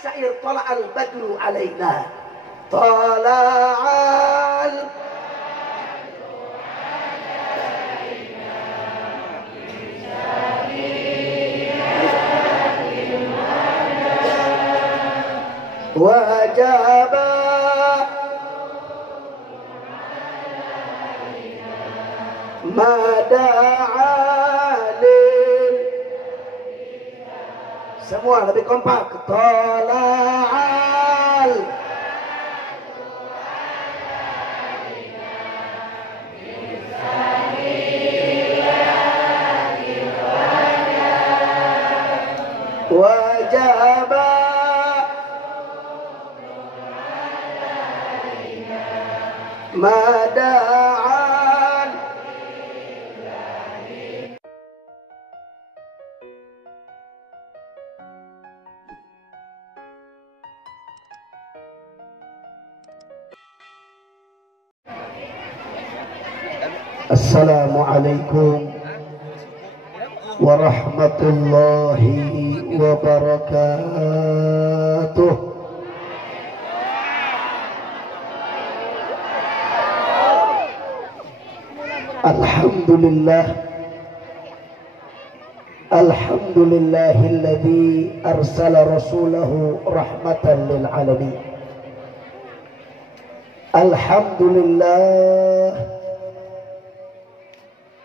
syair tala'al badru alaina. Tala'al wajaba mada'alil. Semua lebih kompak. Tala'al wajaba mada'an. Assalamualaikum warahmatullahi wabarakatuh. Alhamdulillah, alhamdulillahilladzi arsala rasulahu rahmatan lil alamin. Alhamdulillah,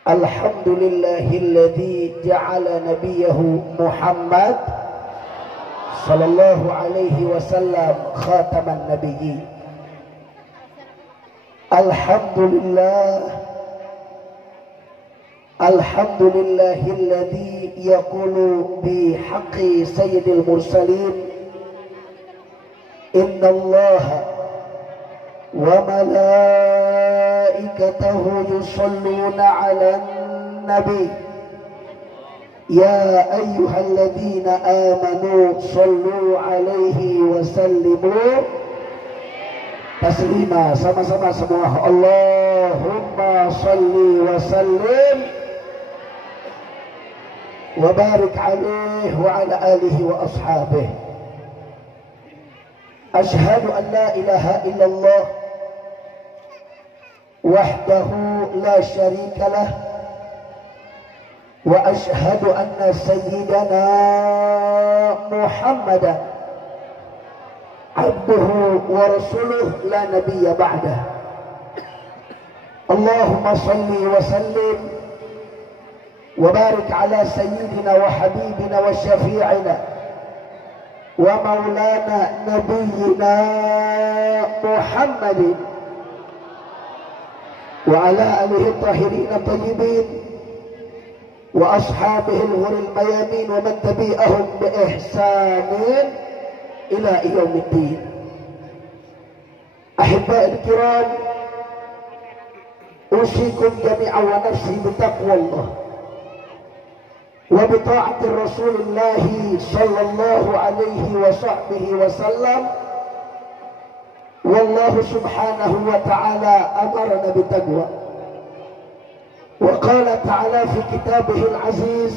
alhamdulillahilladzi ja'ala nabiyahu Muhammad sallallahu alaihi wasallam khataman nabiyyin. Alhamdulillah, alhamdulillahilladzi yaqulu bi haqqi sayyidil mursalin innallaha wa malaikatahu yusalluna 'alan nabi ya ayyuhalladzina amanu sallu 'alaihi wa sallimu taslima. Sama-sama semua. Allahumma salli wa sallim wa barik alaihi wa ala alihi wa ashabihi. Ashhadu an la ilaha illallah wahdahu la syarika lah wa ashhadu anna sayyidana Muhammadan abduhu wa rasuluh la nabiyya ba'dah. Allahumma salli wa sallim wa barik ala sayyidina wa habibina wa syafi'ina wa maulana nabiyyina Muhammadin wa ala alihi tahirin tayyibin wa ashabihi al-ghuril mayamin wa man tabi'ahum bi ihsanin ila yaumiddin. Ahibba'il kiram, usikum jami'an wa nafsi bitaqwallah wa bita'ati Rasulillah sallallahu alaihi wa sahbihi wa sallam. Wallahu subhanahu wa ta'ala amarna bitaqwa wa qala ta'ala fi kitabihil aziz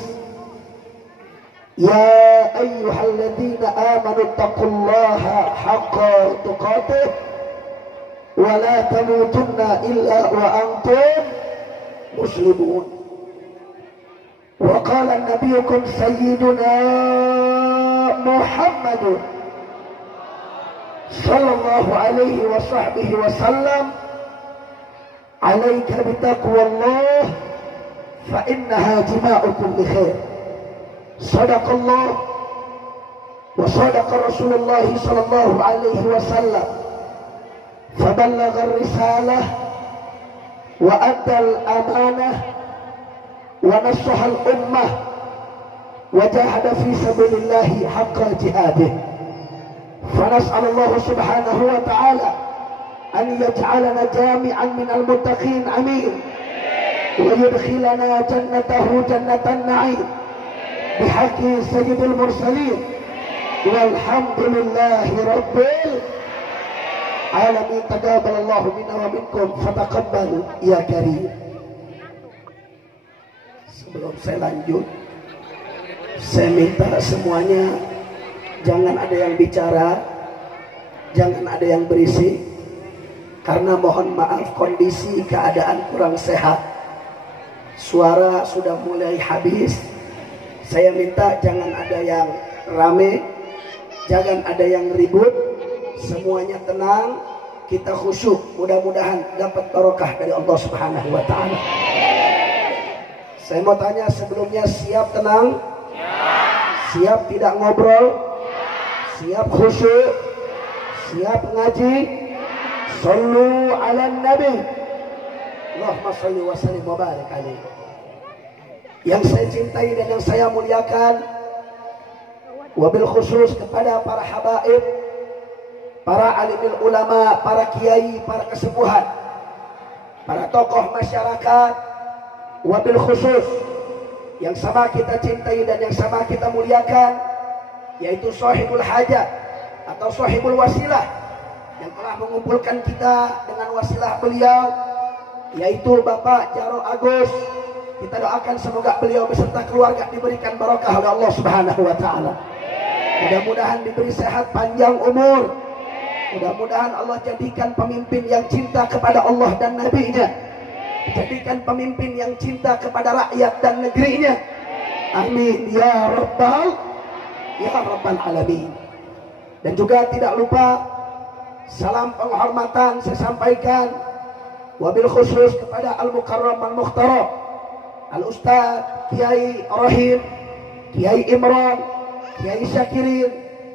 ya ayyuhalladzina amanu taqullaha haqqa tuqatih wa la tamutunna illa wa antum muslimun. Wa qala nabiyukum sayyiduna Muhammadun sallallahu alaihi wa sahbihi wa sallam alaika bitaqwallah fa innaha jima'u kulli khair. Sadaqallah wa sadaqa Rasulullah sallallahu alaihi wasallam faballagha ar-risalah wa adda al-amanah wa nassaha al-ummah wa jahada fi sabilillah haqqa jihadih. فنسأل الله سبحانه وتعالى أن يجعلنا جامعا من المتقين آمين ويدخلنا جنته جنة النعيم بحق سيد المرسلين والحمد لله رب العالمين. تقبل الله منا ومنكم فتقبل يا كريم. Sebelum saya lanjut, saya minta semuanya Jangan ada yang bicara, jangan ada yang berisik, karena mohon maaf kondisi keadaan kurang sehat. Suara sudah mulai habis. Saya minta jangan ada yang rame, jangan ada yang ribut, semuanya tenang, kita khusyuk. Mudah-mudahan dapat barokah dari Allah Subhanahu wa taala. Saya mau tanya sebelumnya, siap tenang? Siap tidak ngobrol? Siap khusyuk? Siap ngaji? Sallu ala nabi. Allahumma salli wa sallim wa barik alaihi. Yang saya cintai dan yang saya muliakan, wabil khusus kepada para habaib, para alimil ulama, para kiai, para kesepuhan, para tokoh masyarakat, wabil khusus yang sama kita cintai dan yang sama kita muliakan, yaitu sahibul hajat atau sahibul wasilah, yang telah mengumpulkan kita dengan wasilah beliau, yaitu Bapak Jarod Agus. Kita doakan semoga beliau beserta keluarga diberikan barokah oleh Allah Subhanahu wa taala. Mudah-mudahan diberi sehat panjang umur. Mudah-mudahan Allah jadikan pemimpin yang cinta kepada Allah dan Nabi-Nya. Jadikan pemimpin yang cinta kepada rakyat dan negerinya. Amin ya rabbal alamin. Dan juga tidak lupa salam penghormatan saya sampaikan wabil khusus kepada Al-Mukarram Al-Mukhtaram Al-Ustaz Kiai Rahim, Kiai Imran, Kiai Syakirin,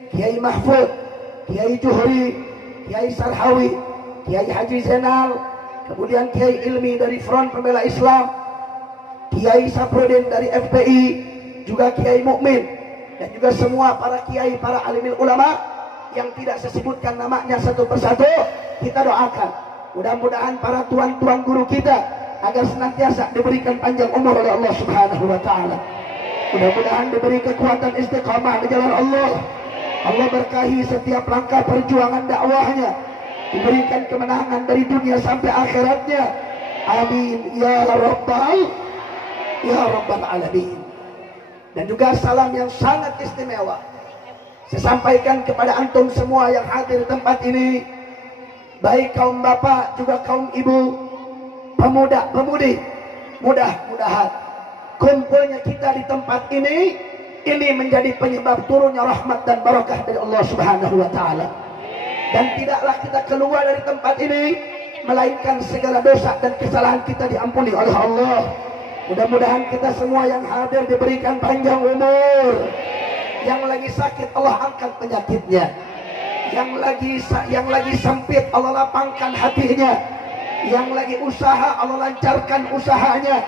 Kiai Mahfud, Kiai Juhri, Kiai Sarhawi, Kiai Haji Zainal, kemudian Kiai Ilmi dari Front Pembela Islam, Kiai Saprudin dari FPI, juga Kiai Mukmin, dan juga semua para kiai, para alimil ulama yang tidak saya sebutkan namanya satu persatu. Kita doakan mudah-mudahan para tuan-tuan guru kita agar senantiasa diberikan panjang umur oleh Allah Subhanahu wa taala. Mudah-mudahan diberi kekuatan istiqamah di jalan Allah. Allah berkahi setiap langkah perjuangan dakwahnya, diberikan kemenangan dari dunia sampai akhiratnya. Amin ya rabbal alamin. Dan juga salam yang sangat istimewa saya sampaikan kepada antum semua yang hadir di tempat ini, baik kaum bapak juga kaum ibu, pemuda pemudi. Mudah-mudahan kumpulnya kita di tempat ini menjadi penyebab turunnya rahmat dan barakah dari Allah Subhanahu wa taala. Dan tidaklah kita keluar dari tempat ini melainkan segala dosa dan kesalahan kita diampuni oleh Allah. Mudah-mudahan kita semua yang hadir diberikan panjang umur. Yang lagi sakit Allah angkat penyakitnya. Yang lagi sempit Allah lapangkan hatinya. Yang lagi usaha Allah lancarkan usahanya.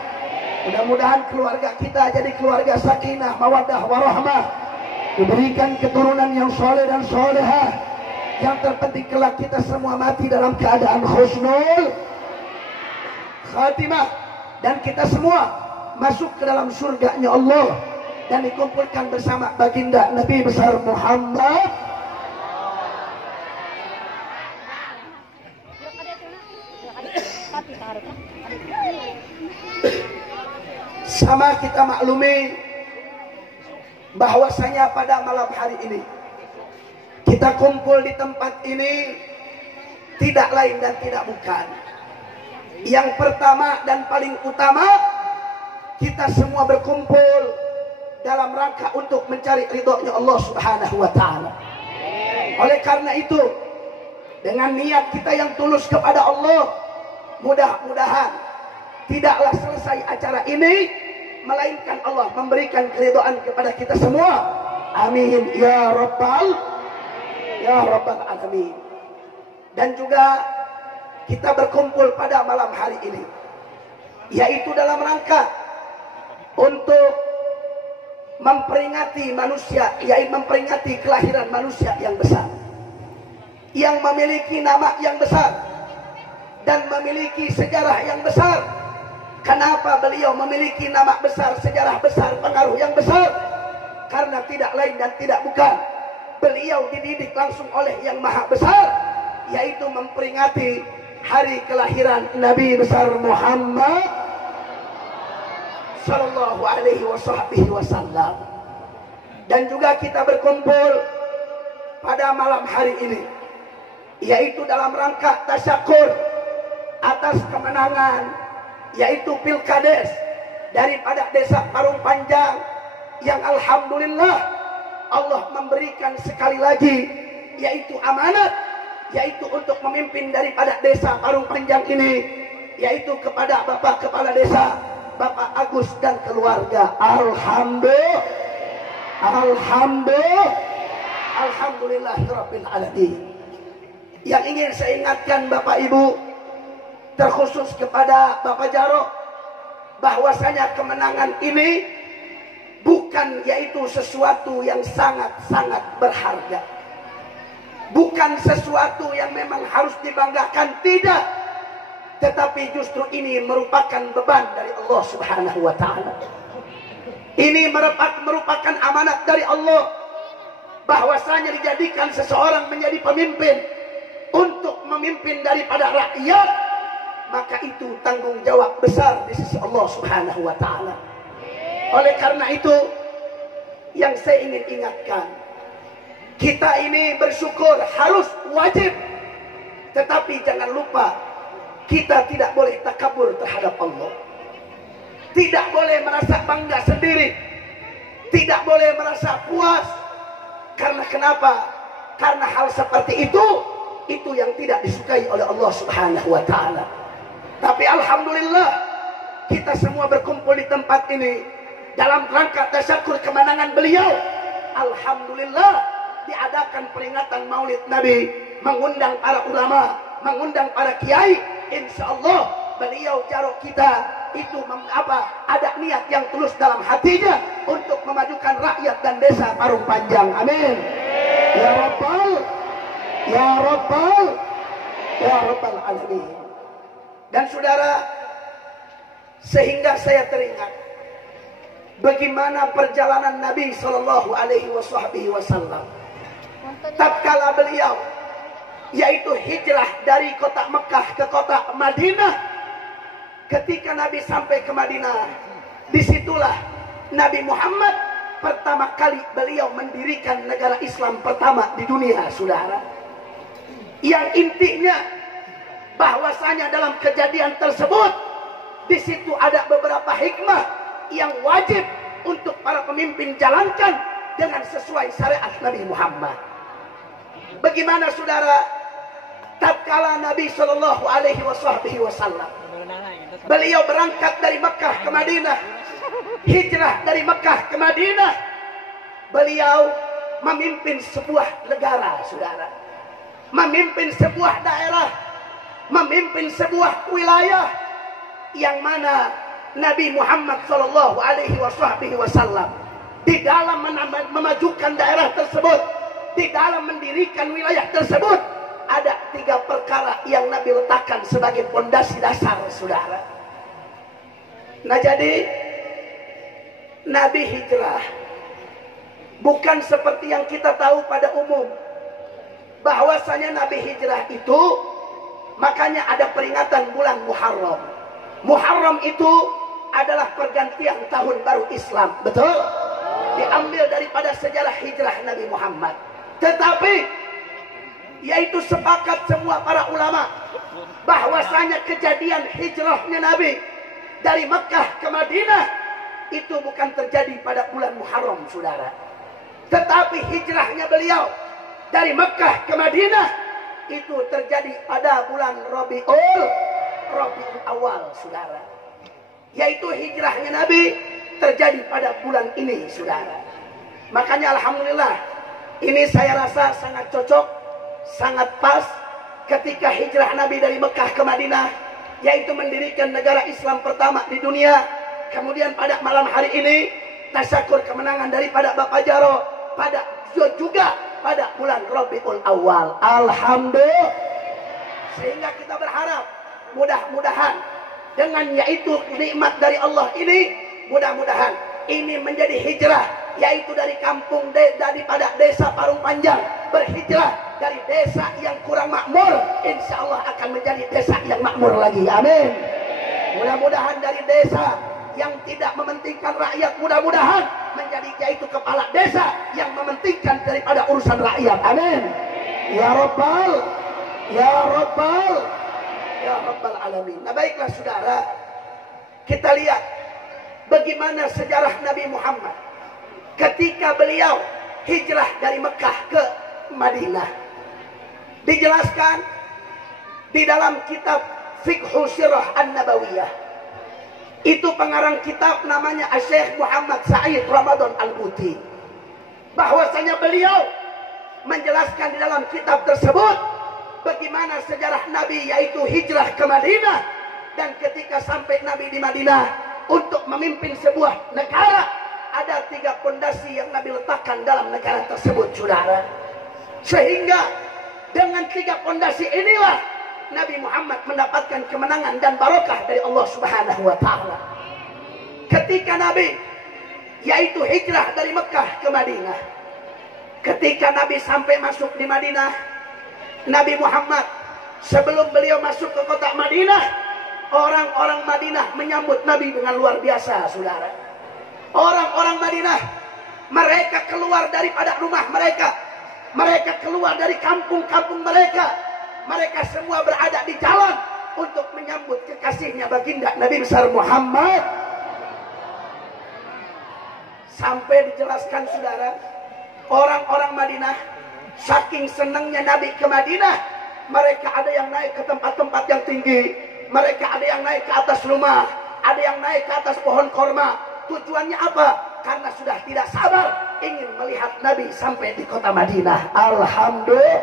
Mudah-mudahan keluarga kita jadi keluarga sakinah, mawaddah, warahmah. Diberikan keturunan yang soleh dan solehah. Yang terpenting kelak kita semua mati dalam keadaan husnul khatimah. Dan kita semua masuk ke dalam surganya Allah dan dikumpulkan bersama baginda Nabi besar Muhammad. Sama kita maklumi bahwasanya pada malam hari ini kita kumpul di tempat ini tidak lain dan tidak bukan. Yang pertama dan paling utama, kita semua berkumpul dalam rangka untuk mencari ridhonya Allah Subhanahu wa taala. Oleh karena itu, dengan niat kita yang tulus kepada Allah, mudah-mudahan tidaklah selesai acara ini melainkan Allah memberikan keridhaan kepada kita semua. Amin ya rabbal alamin. Dan juga kita berkumpul pada malam hari ini yaitu dalam rangka untuk memperingati manusia, yaitu memperingati kelahiran manusia yang besar, yang memiliki nama yang besar dan memiliki sejarah yang besar. Kenapa beliau memiliki nama besar, sejarah besar, pengaruh yang besar? Karena tidak lain dan tidak bukan, beliau dididik langsung oleh yang maha besar, yaitu memperingati hari kelahiran Nabi besar Muhammad sallallahu alaihi wasallam. Dan juga kita berkumpul pada malam hari ini, yaitu dalam rangka tasyakur atas kemenangan, yaitu Pilkades daripada Desa Parung Panjang, yang alhamdulillah Allah memberikan sekali lagi, yaitu amanat, yaitu untuk memimpin daripada Desa Parung Panjang ini, yaitu kepada Bapak Kepala Desa, Bapak Agus dan keluarga. Alhamdulillah, alhamdulillahirabbil alamin. Yang ingin saya ingatkan Bapak Ibu, terkhusus kepada Bapak Jarot, bahwasanya kemenangan ini bukan yaitu sesuatu yang sangat-sangat berharga, bukan sesuatu yang memang harus dibanggakan, tidak, tetapi justru ini merupakan beban dari Allah Subhanahu wa Ta'ala. Ini merupakan amanat dari Allah, bahwasanya dijadikan seseorang menjadi pemimpin untuk memimpin daripada rakyat, maka itu tanggung jawab besar di sisi Allah Subhanahu wa Ta'ala. Oleh karena itu, yang saya ingin ingatkan, kita ini bersyukur harus wajib, tetapi jangan lupa kita tidak boleh takabur terhadap Allah, tidak boleh merasa bangga sendiri, tidak boleh merasa puas. Karena kenapa? Karena hal seperti itu yang tidak disukai oleh Allah Subhanahu wa Ta'ala. Tapi alhamdulillah, kita semua berkumpul di tempat ini dalam rangka tasyakur kemenangan beliau. Alhamdulillah, diadakan peringatan Maulid Nabi, mengundang para ulama, mengundang para kiai. Insyaallah beliau Jarot kita itu ada niat yang tulus dalam hatinya untuk memajukan rakyat dan Desa Parung Panjang. Amin. Ya Rabbal, ya Rabbal, ya Rabbal alamin. Dan saudara, sehingga saya teringat bagaimana perjalanan Nabi Shallallahu Alaihi Wasallam tatkala beliau yaitu hijrah dari kota Mekah ke kota Madinah. Ketika Nabi sampai ke Madinah, disitulah Nabi Muhammad pertama kali beliau mendirikan negara Islam pertama di dunia, saudara. Yang intinya bahwasanya dalam kejadian tersebut, di situ ada beberapa hikmah yang wajib untuk para pemimpin jalankan dengan sesuai syariat Nabi Muhammad. Bagaimana saudara? Tatkala Nabi Shallallahu Alaihi Wasallam beliau berangkat dari Mekah ke Madinah, hijrah dari Mekah ke Madinah, beliau memimpin sebuah negara, saudara, memimpin sebuah daerah, memimpin sebuah wilayah yang mana Nabi Muhammad Shallallahu Alaihi Wasallam di dalam memajukan daerah tersebut, di dalam mendirikan wilayah tersebut, ada 3 perkara yang Nabi letakkan sebagai pondasi dasar, saudara. Nah, jadi Nabi hijrah bukan seperti yang kita tahu pada umum, bahwasanya Nabi hijrah itu makanya ada peringatan bulan Muharram. Muharram itu adalah pergantian tahun baru Islam, betul? Diambil daripada sejarah hijrah Nabi Muhammad. Tetapi yaitu sepakat semua para ulama bahwasanya kejadian hijrahnya Nabi dari Mekah ke Madinah itu bukan terjadi pada bulan Muharram, saudara. Tetapi hijrahnya beliau dari Mekah ke Madinah itu terjadi pada bulan Rabiul Awal, saudara. Yaitu hijrahnya Nabi terjadi pada bulan ini, saudara. Makanya alhamdulillah, ini saya rasa sangat cocok, sangat pas ketika hijrah Nabi dari Mekah ke Madinah, yaitu mendirikan negara Islam pertama di dunia. Kemudian pada malam hari ini tasyakur kemenangan daripada Bapak Jarot pada juga pada bulan Rabiul Awal. Alhamdulillah. Sehingga kita berharap mudah-mudahan dengan yaitu nikmat dari Allah ini, mudah-mudahan ini menjadi hijrah, yaitu dari kampung daripada Desa Parung Panjang berhijrah dari desa yang kurang makmur, insya Allah akan menjadi desa yang makmur lagi. Amin. Mudah-mudahan dari desa yang tidak mementingkan rakyat, mudah-mudahan menjadi yaitu kepala desa yang mementingkan daripada urusan rakyat. Amin. Ya Rabbal, ya Rabbal, ya Rabbal alamin. Nah baiklah saudara, kita lihat bagaimana sejarah Nabi Muhammad ketika beliau hijrah dari Mekah ke Madinah. Dijelaskan di dalam kitab Fiqhu Sirah An-Nabawiyah. Itu pengarang kitab namanya Syekh Muhammad Said Ramadan Al-Buti. Bahwasanya beliau menjelaskan di dalam kitab tersebut bagaimana sejarah Nabi yaitu hijrah ke Madinah. Dan ketika sampai Nabi di Madinah untuk memimpin sebuah negara, ada 3 pondasi yang Nabi letakkan dalam negara tersebut, saudara. Sehingga dengan 3 pondasi inilah Nabi Muhammad mendapatkan kemenangan dan barokah dari Allah Subhanahu wa taala. Ketika Nabi yaitu hijrah dari Mekah ke Madinah. Ketika Nabi sampai masuk di Madinah, Nabi Muhammad sebelum beliau masuk ke kota Madinah, orang-orang Madinah menyambut Nabi dengan luar biasa, saudara. Orang-orang Madinah, mereka keluar daripada rumah mereka. Mereka keluar dari kampung-kampung mereka. Mereka semua berada di jalan untuk menyambut kekasihnya baginda Nabi besar Muhammad. Sampai dijelaskan saudara, orang-orang Madinah saking senangnya Nabi ke Madinah, mereka ada yang naik ke tempat-tempat yang tinggi, mereka ada yang naik ke atas rumah, ada yang naik ke atas pohon korma. Tujuannya apa? Karena sudah tidak sabar ingin melihat Nabi sampai di kota Madinah. Alhamdulillah.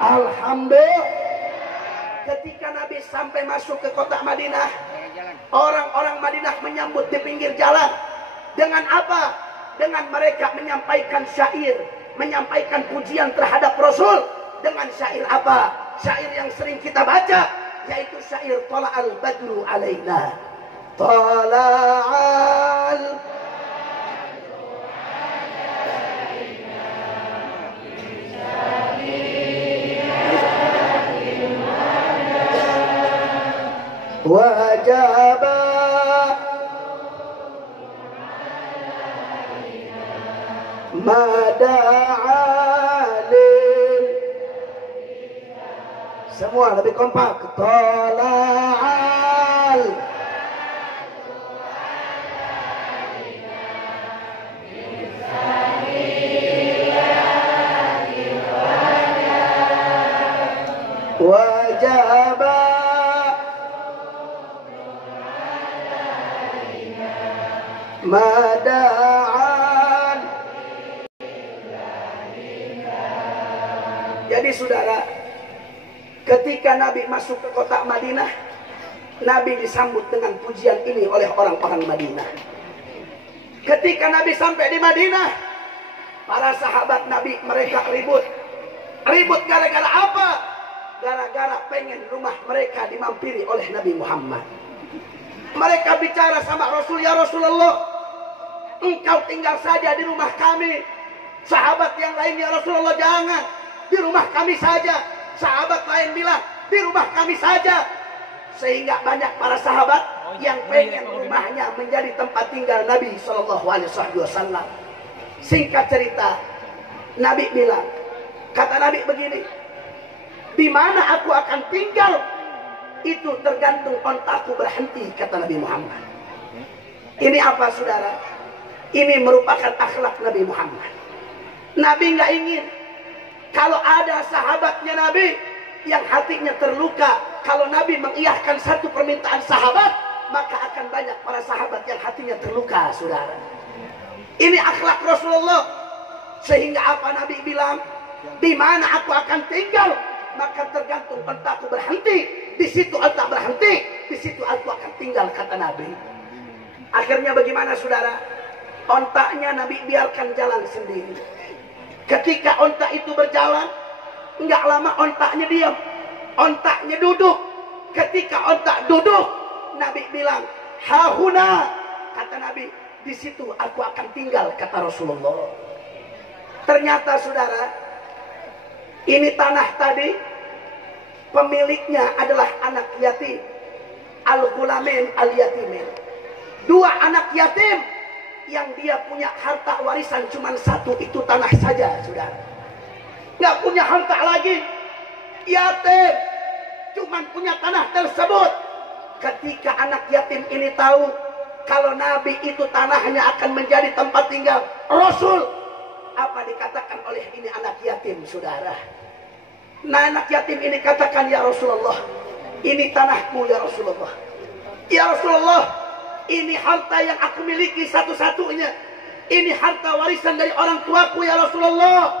Alhamdulillah. Ketika Nabi sampai masuk ke kota Madinah, orang-orang Madinah menyambut di pinggir jalan. Dengan apa? Dengan mereka menyampaikan syair, menyampaikan pujian terhadap Rasul. Dengan syair apa? Syair yang sering kita baca, yaitu syair Tala'al Badru Alaina. Tala'al wajib mada'alil. Semua lebih kompak. Tala'al wajib mada'an. Jadi saudara, ketika Nabi masuk ke kota Madinah, Nabi disambut dengan pujian ini oleh orang-orang Madinah. Ketika Nabi sampai di Madinah, para sahabat Nabi mereka ribut. Ribut gara-gara apa? Gara-gara pengen rumah mereka dimampiri oleh Nabi Muhammad. Mereka bicara sama Rasul, ya Rasulullah, engkau tinggal saja di rumah kami. Sahabat yang lain, ya Rasulullah, jangan, di rumah kami saja. Sahabat lain bilang, di rumah kami saja. Sehingga banyak para sahabat yang pengen rumahnya menjadi tempat tinggal Nabi SAW. Singkat cerita, Nabi bilang, kata Nabi begini, di mana aku akan tinggal itu tergantung ontaku berhenti, kata Nabi Muhammad. Ini apa saudara? Ini merupakan akhlak Nabi Muhammad. Nabi nggak ingin kalau ada sahabatnya Nabi yang hatinya terluka, kalau Nabi mengiyahkan satu permintaan sahabat, maka akan banyak para sahabat yang hatinya terluka, saudara. Ini akhlak Rasulullah. Sehingga apa Nabi bilang, di mana aku akan tinggal, maka tergantung ontaku berhenti. Di situ ontak berhenti, di situ aku akan tinggal, kata Nabi. Akhirnya bagaimana saudara? Ontaknya Nabi biarkan jalan sendiri. Ketika ontak itu berjalan, enggak lama ontaknya diam, ontaknya duduk. Ketika ontak duduk, Nabi bilang, hahuna, kata Nabi, di situ aku akan tinggal, kata Rasulullah. Ternyata saudara, ini tanah tadi pemiliknya adalah anak yatim, al-ghulamin al-yatimin. Dua anak yatim yang dia punya harta warisan cuma satu, itu tanah saja, saudara. Nggak punya harta lagi, yatim, cuma punya tanah tersebut. Ketika anak yatim ini tahu kalau Nabi itu tanahnya akan menjadi tempat tinggal Rasul, apa dikatakan oleh ini anak yatim, saudara? Nah, anak yatim ini katakan, ya Rasulullah, ini tanahku ya Rasulullah. Ya Rasulullah, ini harta yang aku miliki satu-satunya. Ini harta warisan dari orang tuaku ya Rasulullah.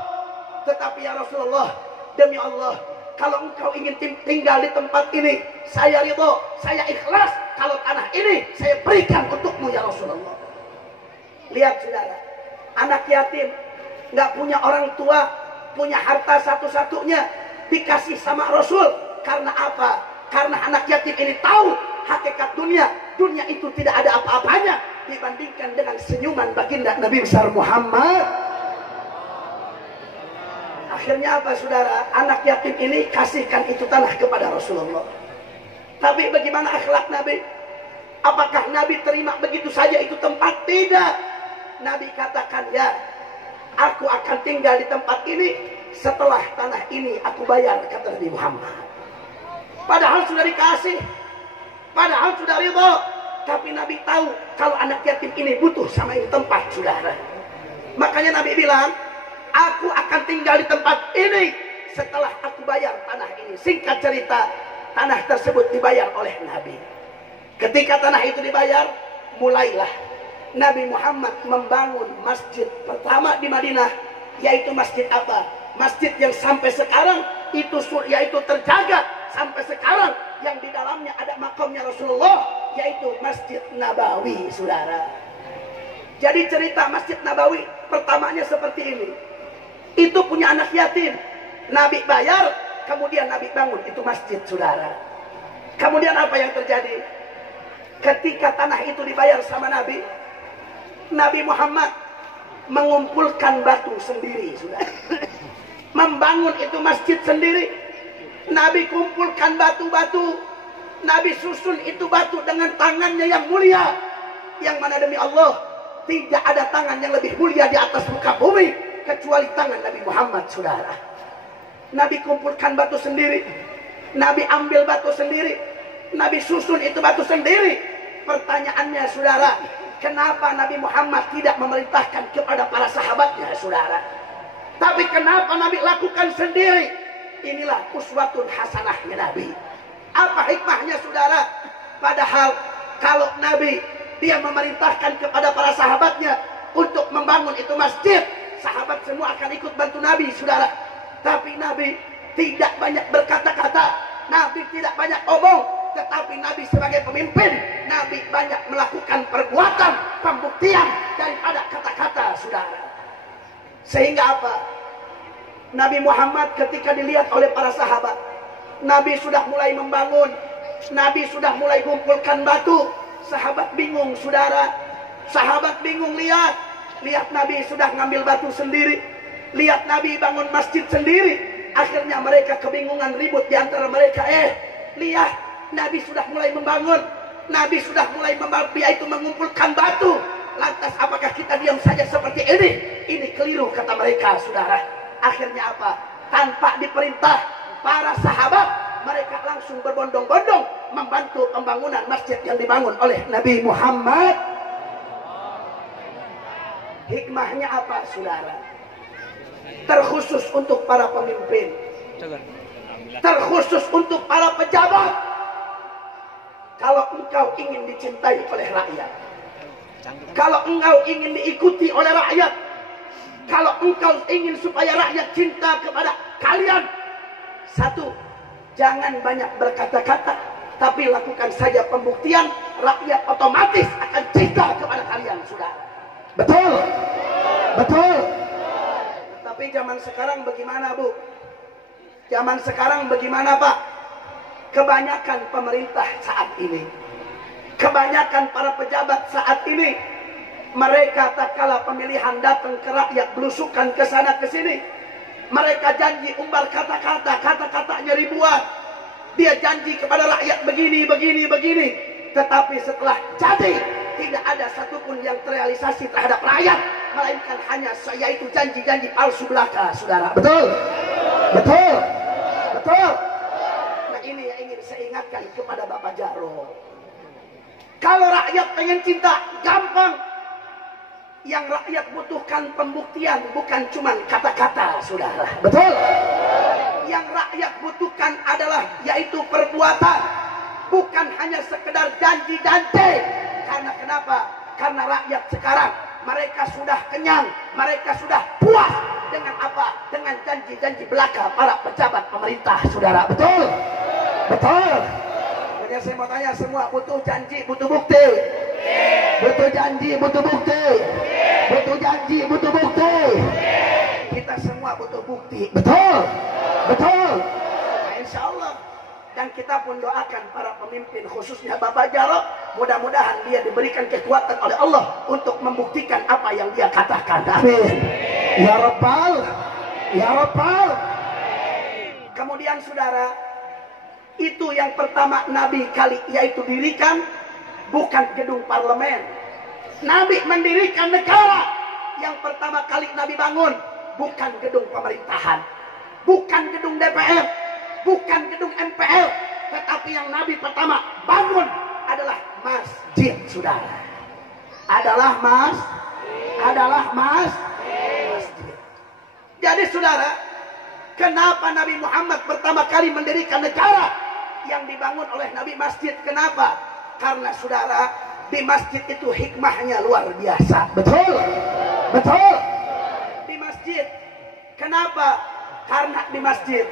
Tetapi ya Rasulullah, demi Allah, kalau engkau ingin tinggal di tempat ini, saya ridho, saya ikhlas. Kalau tanah ini saya berikan untukmu ya Rasulullah. Lihat saudara, anak yatim, nggak punya orang tua, punya harta satu-satunya, dikasih sama Rasul. Karena apa? Karena anak yatim ini tahu hakikat dunia. Dunia itu tidak ada apa-apanya dibandingkan dengan senyuman baginda Nabi besar Muhammad. Akhirnya apa saudara? Anak yatim ini kasihkan itu tanah kepada Rasulullah. Tapi bagaimana akhlak Nabi? Apakah Nabi terima begitu saja itu tempat? Tidak. Nabi katakan, ya, aku akan tinggal di tempat ini setelah tanah ini aku bayar, kata Nabi Muhammad. Padahal sudah dikasih, padahal sudah ridho, tapi Nabi tahu kalau anak yatim ini butuh sama ini tempat, saudara. Makanya Nabi bilang, aku akan tinggal di tempat ini setelah aku bayar tanah ini. Singkat cerita, tanah tersebut dibayar oleh Nabi. Ketika tanah itu dibayar, mulailah Nabi Muhammad membangun masjid pertama di Madinah. Yaitu masjid apa? Masjid yang sampai sekarang itu yaitu terjaga sampai sekarang, yang di dalamnya ada makamnya Rasulullah, yaitu Masjid Nabawi, saudara. Jadi cerita Masjid Nabawi pertamanya seperti ini. Itu punya anak yatim, Nabi bayar, kemudian Nabi bangun itu masjid, saudara. Kemudian apa yang terjadi? Ketika tanah itu dibayar sama Nabi, Nabi Muhammad mengumpulkan batu sendiri, saudara. Membangun itu masjid sendiri. Nabi kumpulkan batu-batu, Nabi susun itu batu dengan tangannya yang mulia, yang mana demi Allah tidak ada tangan yang lebih mulia di atas muka bumi kecuali tangan Nabi Muhammad, saudara. Nabi kumpulkan batu sendiri, Nabi ambil batu sendiri, Nabi susun itu batu sendiri. Pertanyaannya, saudara, kenapa Nabi Muhammad tidak memerintahkan kepada para sahabatnya, saudara? Tapi kenapa Nabi lakukan sendiri? Inilah uswatun hasanahnya Nabi. Apa hikmahnya, saudara? Padahal kalau Nabi dia memerintahkan kepada para sahabatnya untuk membangun itu masjid, sahabat semua akan ikut bantu Nabi, saudara. Tapi Nabi tidak banyak berkata-kata, Nabi tidak banyak omong, tetapi Nabi sebagai pemimpin, Nabi banyak melakukan perbuatan, pembuktian daripada kata-kata, saudara. Sehingga apa? Nabi Muhammad ketika dilihat oleh para sahabat, Nabi sudah mulai membangun, Nabi sudah mulai kumpulkan batu. Sahabat bingung, saudara. Sahabat bingung, lihat Nabi sudah ngambil batu sendiri, lihat Nabi bangun masjid sendiri. Akhirnya mereka kebingungan, ribut di antara mereka. Lihat Nabi sudah mulai membangun, Nabi sudah mulai yaitu mengumpulkan batu. Lantas apakah kita diam saja seperti ini? Ini keliru, kata mereka, saudara. Akhirnya apa? Tanpa diperintah para sahabat, mereka langsung berbondong-bondong membantu pembangunan masjid yang dibangun oleh Nabi Muhammad. Hikmahnya apa, saudara? Terkhusus untuk para pemimpin, terkhusus untuk para pejabat. Kalau engkau ingin dicintai oleh rakyat, kalau engkau ingin diikuti oleh rakyat, kalau engkau ingin supaya rakyat cinta kepada kalian, satu, jangan banyak berkata-kata, tapi lakukan saja pembuktian, rakyat otomatis akan cinta kepada kalian, saudara. Betul? Betul? Tapi zaman sekarang bagaimana, Bu? Zaman sekarang bagaimana, Pak? Kebanyakan pemerintah saat ini, kebanyakan para pejabat saat ini, mereka tak kala pemilihan datang ke rakyat belusukan ke sana ke sini. Mereka janji umbar kata-kata, kata-katanya ribuan. Dia janji kepada rakyat begini, begini, begini. Tetapi setelah jadi tidak ada satupun yang terrealisasi terhadap rakyat, melainkan hanya yaitu janji-janji palsu belaka, saudara. Betul? Betul? Betul? Nah, ini yang ingin saya ingatkan kepada Bapak Jarod. Kalau rakyat pengen cinta, gampang. Yang rakyat butuhkan pembuktian, bukan cuma kata-kata, saudara. Betul? Yang rakyat butuhkan adalah yaitu perbuatan, bukan hanya sekedar janji-janji. Karena kenapa? Karena rakyat sekarang mereka sudah kenyang, mereka sudah puas dengan apa? Dengan janji-janji belaka para pejabat pemerintah, saudara. Betul? Betul? Jadi saya mau tanya semua, butuh janji, butuh bukti. Butuh janji, butuh bukti. Butuh janji, butuh bukti. Kita semua butuh bukti. Betul? Betul? Nah, insya Allah. Dan kita pun doakan para pemimpin, khususnya Bapak Jarod, mudah-mudahan dia diberikan kekuatan oleh Allah untuk membuktikan apa yang dia katakan. Amin. Ya Rabbal, ya Rabbal. Kemudian saudara, itu yang pertama Nabi kali yaitu dirikan bukan gedung parlemen. Nabi mendirikan negara. Yang pertama kali Nabi bangun bukan gedung pemerintahan, bukan gedung DPR, bukan gedung MPR, tetapi yang Nabi pertama bangun adalah masjid, saudara. Adalah masjid. Jadi saudara, kenapa Nabi Muhammad pertama kali mendirikan negara yang dibangun oleh Nabi masjid? Kenapa? Karena saudara, di masjid itu hikmahnya luar biasa. Betul? Betul? Di masjid. Kenapa? Karena di masjid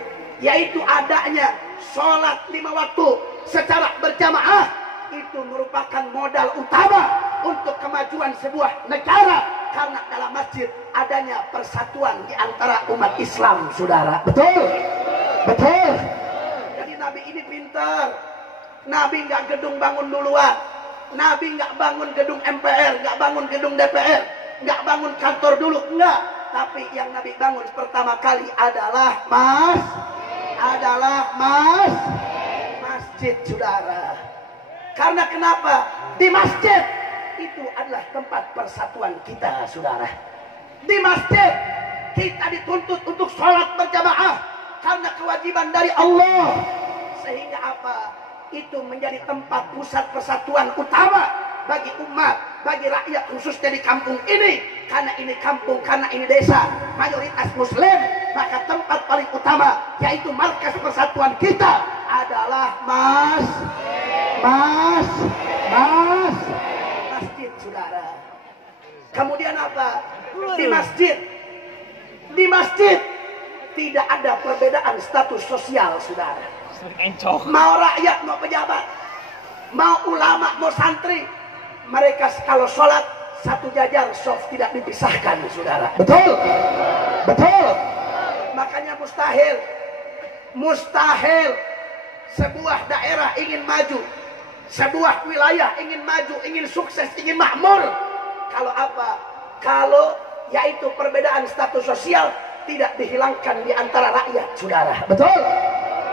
yaitu adanya sholat 5 waktu secara berjamaah, itu merupakan modal utama untuk kemajuan sebuah negara. Karena dalam masjid adanya persatuan di antara umat Islam, saudara. Betul? Betul? Jadi Nabi ini pintar. Nabi nggak gedung bangun duluan. Nabi nggak bangun gedung MPR, nggak bangun gedung DPR, nggak bangun kantor dulu, enggak. Tapi yang Nabi bangun pertama kali adalah masjid, saudara. Karena kenapa? Di masjid itu adalah tempat persatuan kita, saudara. Di masjid kita dituntut untuk sholat berjamaah karena kewajiban dari Allah. Sehingga apa? Itu menjadi tempat pusat persatuan utama bagi umat, bagi rakyat khususnya di kampung ini. Karena ini kampung, karena ini desa mayoritas muslim, maka tempat paling utama yaitu markas persatuan kita adalah masjid, saudara. Kemudian apa? Di masjid tidak ada perbedaan status sosial, saudara. Mau rakyat, mau pejabat, mau ulama, mau santri, mereka kalau sholat satu jajar, soft, tidak dipisahkan, saudara. Betul? Betul? Makanya mustahil sebuah daerah ingin maju, sebuah wilayah ingin maju, ingin sukses, ingin makmur. Kalau apa? Kalau yaitu perbedaan status sosial tidak dihilangkan di antara rakyat, saudara. Betul?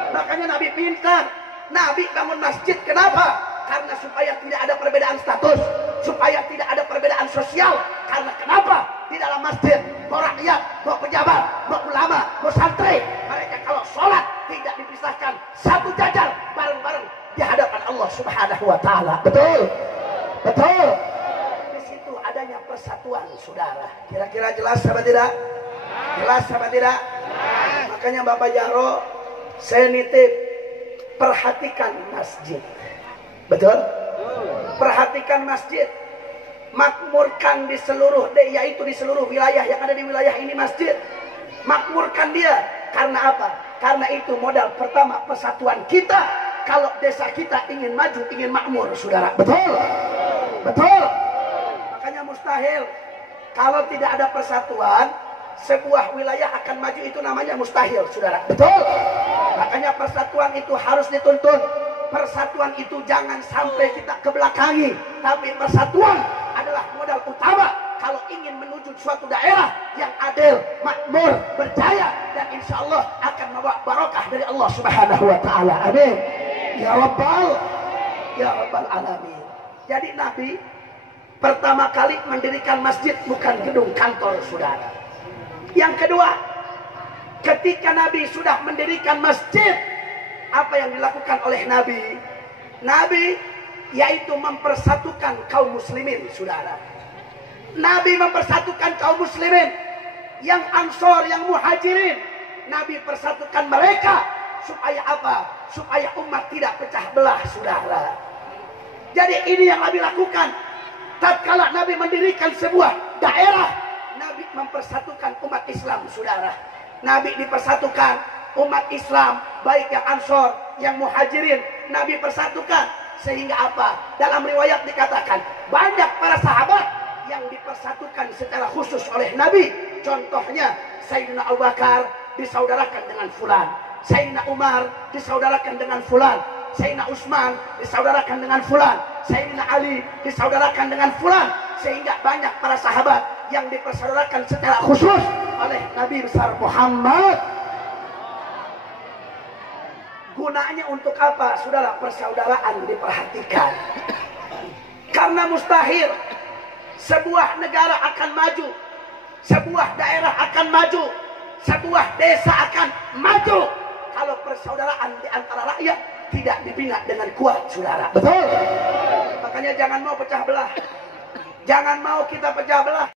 Makanya Nabi pintar. Nabi bangun masjid, kenapa? Karena supaya tidak ada perbedaan status, supaya tidak ada perbedaan sosial. Karena kenapa? Di dalam masjid, mau rakyat, mau pejabat, mau ulama, mau santri, mereka kalau sholat tidak dipisahkan, satu jajar bareng-bareng di hadapan Allah Subhanahu wa Ta'ala. Betul? Betul? Di situ adanya persatuan, saudara. Kira-kira jelas apa tidak? Jelas apa tidak? Makanya Bapak Jarod, saya nitip, perhatikan masjid. Betul? Perhatikan masjid. Makmurkan di seluruh, yaitu di seluruh wilayah yang ada di wilayah ini masjid. Makmurkan dia. Karena apa? Karena itu modal pertama persatuan kita. Kalau desa kita ingin maju, ingin makmur, saudara. Betul? Betul? Makanya mustahil. Kalau tidak ada persatuan, sebuah wilayah akan maju, itu namanya mustahil, saudara. Betul? Makanya persatuan itu harus dituntun. Persatuan itu jangan sampai kita kebelakangi. Tapi persatuan adalah modal utama kalau ingin menuju suatu daerah yang adil, makmur, berjaya, dan insya Allah akan membawa barokah dari Allah Subhanahu wa Ta'ala. Amin. Ya Rabbal Alamin. Jadi Nabi Pertama kali mendirikan masjid bukan gedung kantor, saudara. Yang kedua, ketika Nabi sudah mendirikan masjid, apa yang dilakukan oleh Nabi? Nabi yaitu mempersatukan kaum muslimin, saudara. Nabi mempersatukan kaum muslimin, yang Ansor, yang Muhajirin. Nabi persatukan mereka supaya apa? Supaya umat tidak pecah belah, saudara. Jadi ini yang Nabi lakukan. Tatkala Nabi mendirikan sebuah daerah, Nabi mempersatukan umat Islam, saudara. Nabi dipersatukan umat Islam, baik yang Ansor, yang Muhajirin, Nabi persatukan. Sehingga apa? Dalam riwayat dikatakan banyak para sahabat yang dipersatukan secara khusus oleh Nabi. Contohnya Sayyidina Abu Bakar disaudarakan dengan fulan, Sayyidina Umar disaudarakan dengan fulan, Sayyidina Utsman disaudarakan dengan fulan, Sayyidina Ali disaudarakan dengan fulan. Sehingga banyak para sahabat yang dipersaudarakan secara khusus oleh Nabi besar Muhammad. Gunanya untuk apa, saudara? Persaudaraan diperhatikan. Karena mustahil sebuah negara akan maju, sebuah daerah akan maju, sebuah desa akan maju kalau persaudaraan di antara rakyat tidak dibina dengan kuat, saudara. Betul. Makanya jangan mau pecah belah. Jangan mau kita pecah belah.